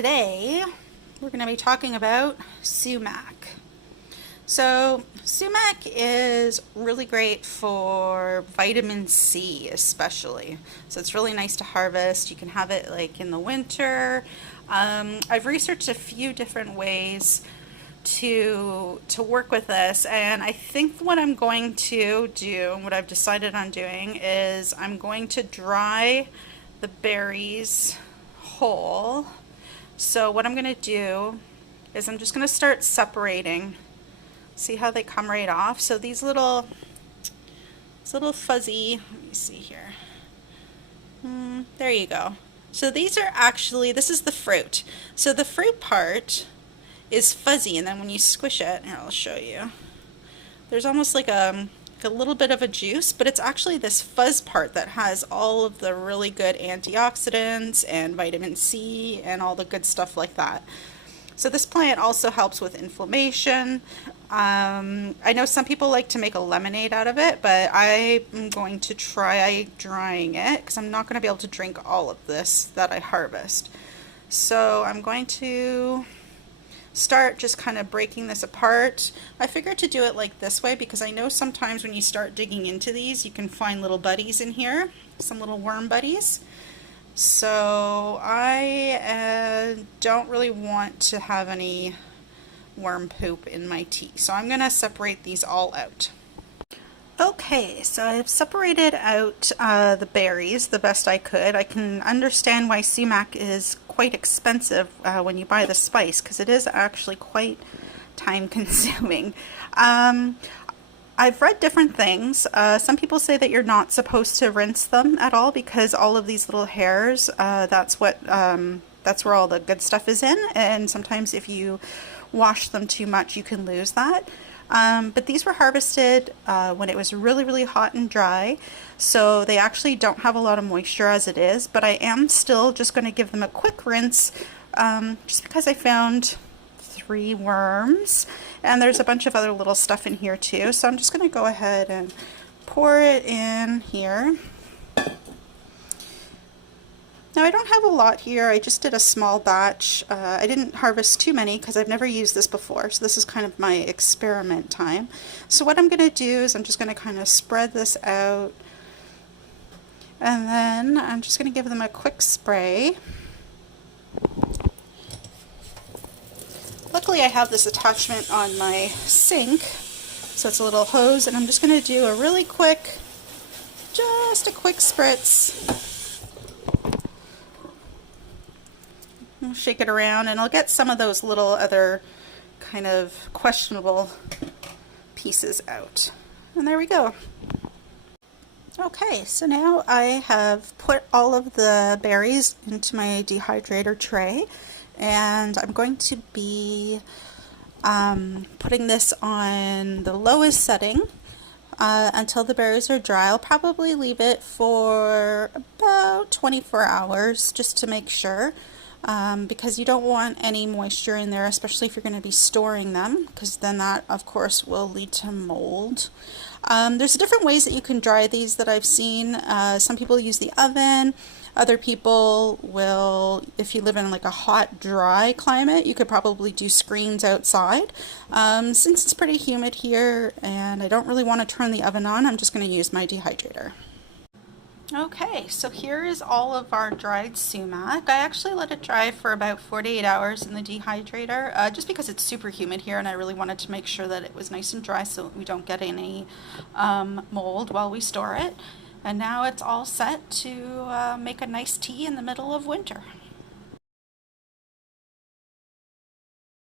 today we're going to be talking about sumac. So sumac is really great for vitamin C especially. So it's really nice to harvest. You can have it like in the winter. I've researched a few different ways to work with this, and I think what I'm going to do, what I've decided on doing, is I'm going to dry the berries whole. So what I'm going to do is I'm just going to start separating. See how they come right off? So these little fuzzy, let me see here. There you go. So these are actually, this is the fruit. So the fruit part is fuzzy, and then when you squish it, here I'll show you, there's almost like a little bit of a juice, but it's actually this fuzz part that has all of the really good antioxidants and vitamin C and all the good stuff like that. So this plant also helps with inflammation. I know some people like to make a lemonade out of it, but I'm going to try drying it because I'm not going to be able to drink all of this that I harvest. So I'm going to start just kind of breaking this apart. I figured to do it like this way because I know sometimes when you start digging into these you can find little buddies in here, some little worm buddies. So I don't really want to have any worm poop in my tea. So I'm going to separate these all out. Okay, so I've separated out the berries the best I could. I can understand why sumac is quite expensive when you buy the spice, because it is actually quite time consuming. I've read different things. Some people say that you're not supposed to rinse them at all because all of these little hairs, that's where all the good stuff is in, and sometimes if you wash them too much you can lose that. But these were harvested when it was really hot and dry, so they actually don't have a lot of moisture as it is, but I am still just going to give them a quick rinse just because I found 3 worms, and there's a bunch of other little stuff in here too, so I'm just going to go ahead and pour it in here. Now I don't have a lot here, I just did a small batch. I didn't harvest too many because I've never used this before, so this is kind of my experiment time. So what I'm going to do is I'm just going to kind of spread this out, and then I'm just going to give them a quick spray. Luckily I have this attachment on my sink, so it's a little hose, and I'm just going to do a really quick, just a quick spritz. I'll shake it around and I'll get some of those little other kind of questionable pieces out. And there we go. Okay, so now I have put all of the berries into my dehydrator tray, and I'm going to be putting this on the lowest setting until the berries are dry. I'll probably leave it for about 24 hours just to make sure. Because you don't want any moisture in there, especially if you're going to be storing them, because then that of course will lead to mold. There's different ways that you can dry these that I've seen. Some people use the oven, other people will, if you live in like a hot dry climate, you could probably do screens outside. Since it's pretty humid here and I don't really want to turn the oven on, I'm just going to use my dehydrator. Okay, so here is all of our dried sumac. I actually let it dry for about 48 hours in the dehydrator, just because it's super humid here and I really wanted to make sure that it was nice and dry so that we don't get any mold while we store it. And now it's all set to make a nice tea in the middle of winter.